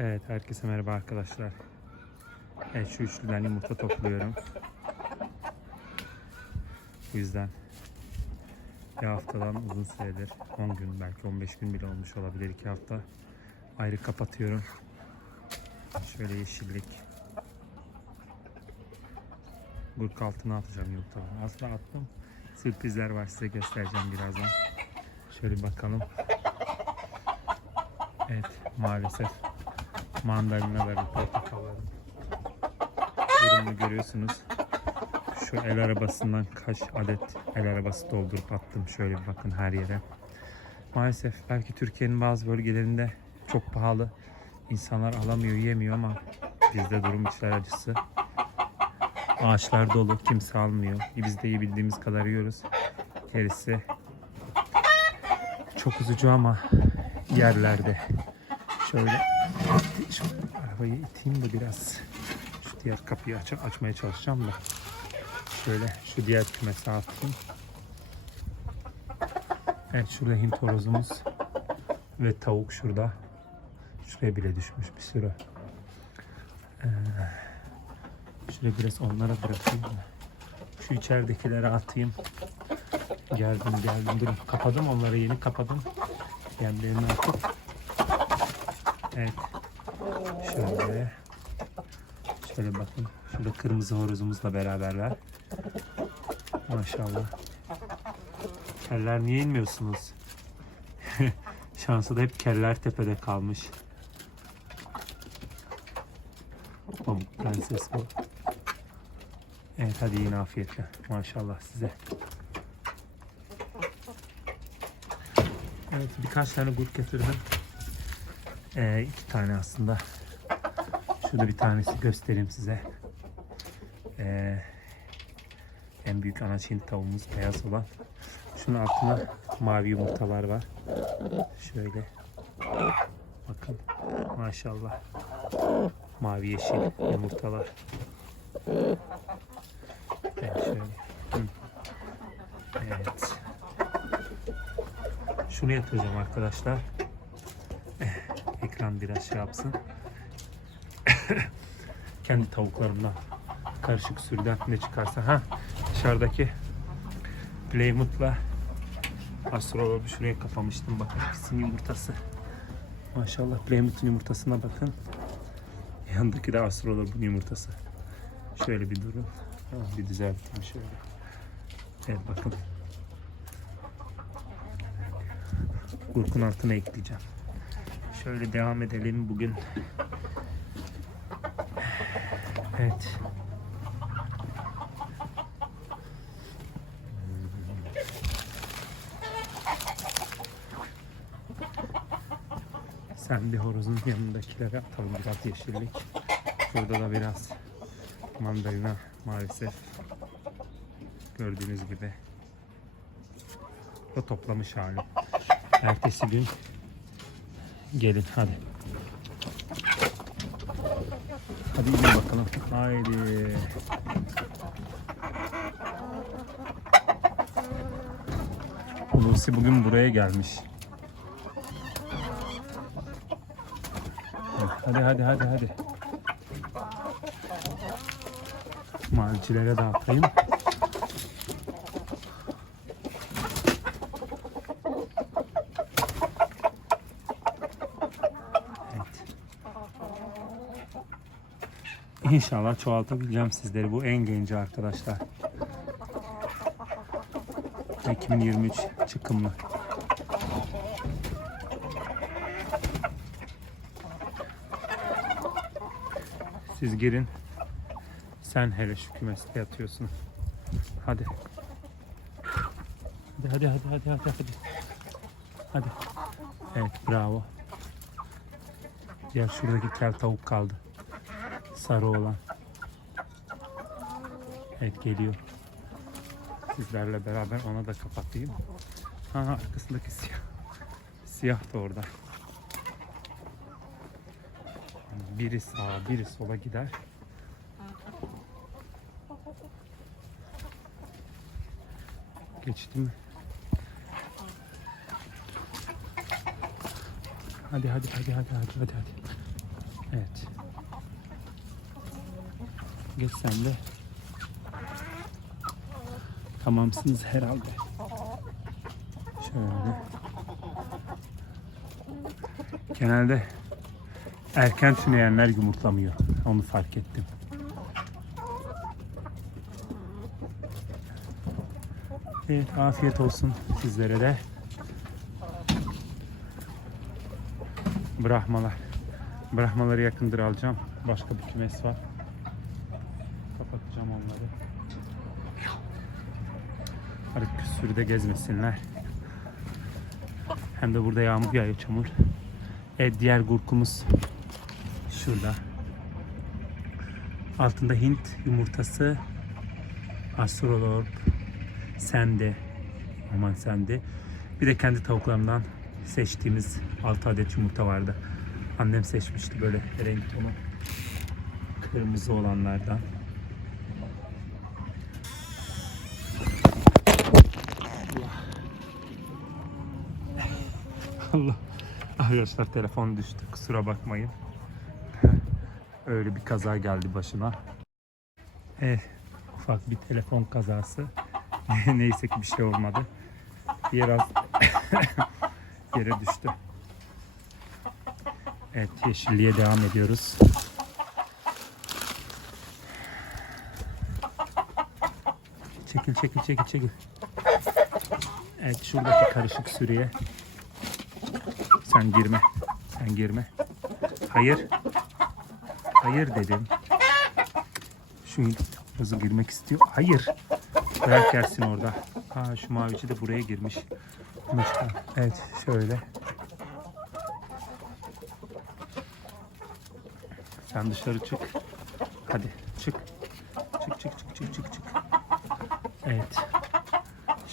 Evet herkese merhaba arkadaşlar. Evet şu üçlüden yumurta topluyorum. Bu yüzden bir haftadan uzun süredir 10 gün belki 15 gün bile olmuş olabilir 2 hafta ayrı kapatıyorum. Şöyle yeşillik. Burk altına atacağım yumurtaları. Aslında attım. Sürprizler var size göstereceğim birazdan. Şöyle bakalım. Evet maalesef mandalinaların, portakalların durumunu görüyorsunuz. Şu el arabasından kaç adet el arabası doldurup attım. Şöyle bir bakın her yere. Maalesef belki Türkiye'nin bazı bölgelerinde çok pahalı. İnsanlar alamıyor, yemiyor ama bizde durum içler acısı. Ağaçlar dolu, kimse almıyor. Biz de iyi bildiğimiz kadar yiyoruz. Gerisi çok üzücü ama yerlerde. Şöyle şu arabayı iteyim de biraz. Şu diğer kapıyı aç açmaya çalışacağım da. Şöyle şu diğer kümese atayım. Evet şurada Hint horozumuz ve tavuk şurada. Şuraya bile düşmüş bir sürü. Ee, şöyle biraz onlara bırakayım da. Şu içeridekileri atayım. Geldim geldim. Dur kapadım onları yeni kapadım. Yemlerini atıp. Evet. Şöyle. Şöyle bakın. Şurada kırmızı horozumuzla beraberler. Maşallah. Keller niye inmiyorsunuz? Şansı da hep keller tepede kalmış. Pamuk prenses bu. Evet hadi yine afiyetle. Maşallah size. Evet birkaç tane gurt getirdim. Ee, iki tane aslında. Şurada bir tanesi göstereyim size. Ee, en büyük anaç Hint tavuğumuz beyaz olan. Şunun altına mavi yumurtalar var. Şöyle. Bakın. Maşallah. Mavi yeşil yumurtalar. Evet şöyle. Evet. Şunu yatıracağım arkadaşlar. Ekran biraz şey yapsın. Kendi tavuklarımdan karışık sürüden ne çıkarsa. Ha dışarıdaki Plymouth'la Astrolab'ı şuraya kapamıştım. Bakın ikisinin yumurtası. Maşallah Plymouth'un yumurtasına bakın. Yandaki de Astrolab'ın yumurtası. Şöyle bir durun. Ha, bir düzelteyim şöyle. Evet bakın. Kurkun altına ekleyeceğim. Şöyle devam edelim bugün. Evet. Sen bir horozun yanındakilere atalım biraz yeşillik. Burada da biraz mandalina maalesef. Gördüğünüz gibi. O toplamış hali. Ertesi gün gelin hadi. Hadi gidelim bakalım. Haydi. Hulusi bugün buraya gelmiş. Hadi hadi hadi hadi. Malcilere dağıtayım. Evet. İnşallah çoğaltabileceğim sizleri. Bu en genci arkadaşlar. 2023 çıkımlı. Siz girin. Sen hele şu kümeste yatıyorsun. Hadi. Hadi hadi hadi hadi hadi hadi. Hadi. Evet bravo. Diğer şuradaki kel tavuk kaldı. Sarı olan. Evet geliyor. Sizlerle beraber ona da kapatayım. Ha arkasındaki siyah. Siyah da orada. Biri sağa, biri sola gider. Geçti mi? Hadi hadi hadi hadi hadi hadi hadi. Evet. Geç sen de. Tamamsınız herhalde. Şöyle. Genelde erken tüneyenler yumurtlamıyor. Onu fark ettim. Evet, afiyet olsun sizlere de. Brahmalar. Brahmaları yakındır alacağım. Başka bir kümes var. Onları. Artık sürüde gezmesinler. Hem de burada yağmur yağıyor çamur. Evet diğer gurkumuz şurada. Altında Hint yumurtası, astrolorp, sende, aman sende. Bir de kendi tavuklarımdan seçtiğimiz 6 adet yumurta vardı. Annem seçmişti böyle renk tonu kırmızı olanlardan. Allah. Arkadaşlar telefon düştü. Kusura bakmayın. Öyle bir kaza geldi başına. Eh, ufak bir telefon kazası. Neyse ki bir şey olmadı. Biraz yere düştü. Evet yeşilliğe devam ediyoruz. Çekil çekil çekil çekil. Evet şuradaki karışık sürüye sen girme. Sen girme. Hayır. Hayır dedim. Şu hızı girmek istiyor. Hayır. Dayak yersin orada. Ha şu mavici de buraya girmiş. Evet şöyle. Sen dışarı çık. Hadi çık. Çık çık çık çık çık çık. Evet.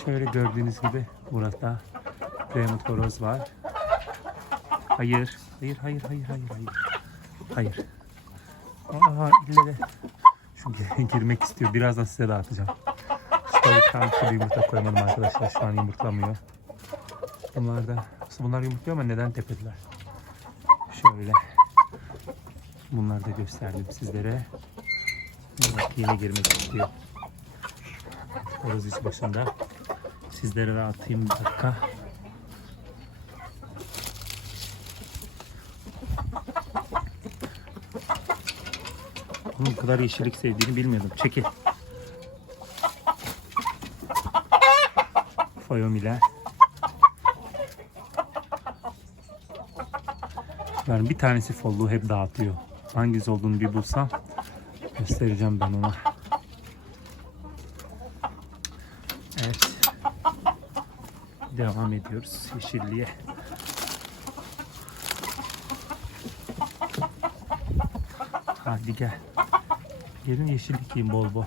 Şöyle gördüğünüz gibi burada Plymouth horoz var. Hayır. Hayır, hayır, hayır, hayır, hayır. Hayır. Aa, ille de. Girmek istiyor. Birazdan size dağıtacağım. Tavuktan şu yumurta koymadım arkadaşlar. Şu an yumurtlamıyor. Bunlar da, bunlar yumurtluyor ama neden tepediler? Şöyle. Bunları da gösterdim sizlere. Bak yine girmek istiyor. İç başında. Sizlere de atayım bir dakika. Onun bu kadar yeşillik sevdiğini bilmiyordum. Çekil. Fayomile. Yani bir tanesi folluğu hep dağıtıyor. Hangisi olduğunu bir bulsam göstereceğim ben ona. Evet. Devam ediyoruz yeşilliğe. Hadi gel. Gelin yeşillik yiyin bol bol.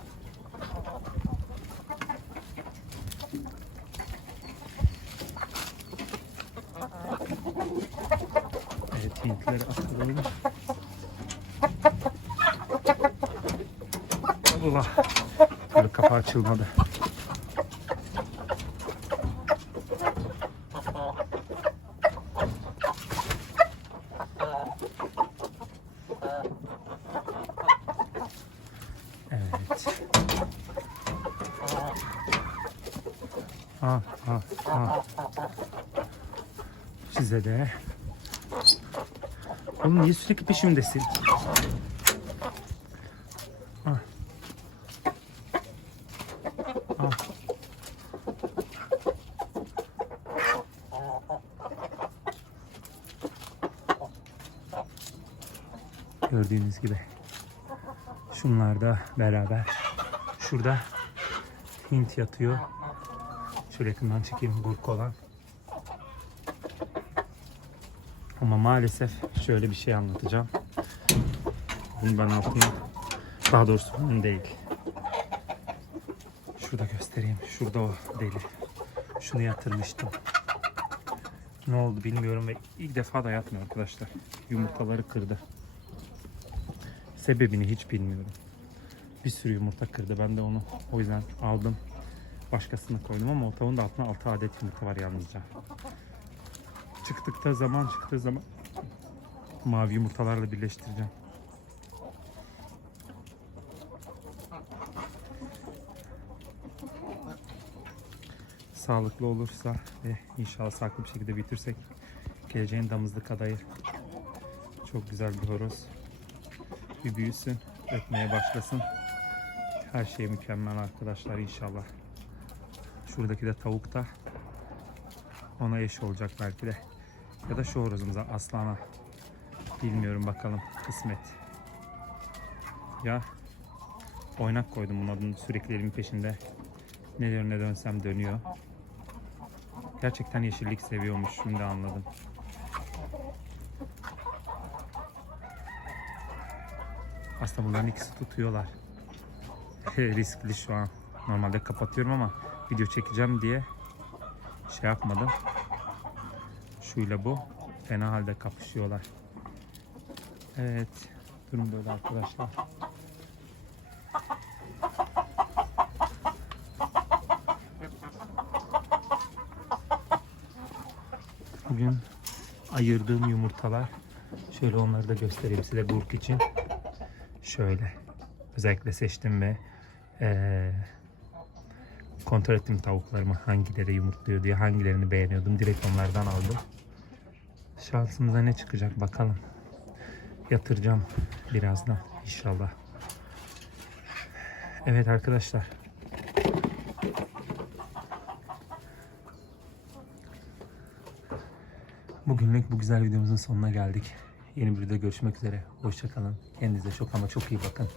Evet Hintleri atalım. Allah. Böyle kapağı açılmadı. Size de. Oğlum niye sürekli peşimdesin? Ah. Ah. Gördüğünüz gibi. Şunlar da beraber. Şurada Hint yatıyor. Şöyle yakından çekeyim burk olan. Ama maalesef şöyle bir şey anlatacağım. Bundan altına daha doğrusu bunun değil. Şurada göstereyim. Şurada o deli. Şunu yatırmıştım. Ne oldu bilmiyorum ve ilk defa da yatmıyor arkadaşlar. Yumurtaları kırdı. Sebebini hiç bilmiyorum. Bir sürü yumurta kırdı. Ben de onu o yüzden aldım. Başkasına koydum ama o tavuğun da altına 6 adet yumurta var yalnızca. Çıktıkta zaman çıktığı zaman Mavi yumurtalarla birleştireceğim. Sağlıklı olursa ve inşallah sağlıklı bir şekilde bitirsek geleceğin damızlık adayı. Çok güzel bir horoz. Bir büyüsün, ötmeye başlasın. Her şey mükemmel arkadaşlar inşallah. Şuradaki de tavuk da ona eş olacak belki de. Ya da şu horozumuza aslana. Bilmiyorum bakalım kısmet. Ya oynak koydum bunun adını sürekli elimin peşinde. Ne yöne dönsem dönüyor. Gerçekten yeşillik seviyormuş şimdi anladım. Aslında bunların ikisi tutuyorlar. Riskli şu an. Normalde kapatıyorum ama video çekeceğim diye şey yapmadım. Şuyla bu fena halde kapışıyorlar. Evet. Durum böyle arkadaşlar. Bugün ayırdığım yumurtalar. Şöyle onları da göstereyim size burk için. Şöyle. Özellikle seçtim ve eee, kontrol ettim tavuklarımı hangileri yumurtluyor diye hangilerini beğeniyordum. Direkt onlardan aldım. Şansımıza ne çıkacak bakalım. Yatıracağım birazdan inşallah. Evet arkadaşlar. Bugünlük bu güzel videomuzun sonuna geldik. Yeni bir videoda görüşmek üzere. Hoşçakalın. Kendinize çok ama çok iyi bakın.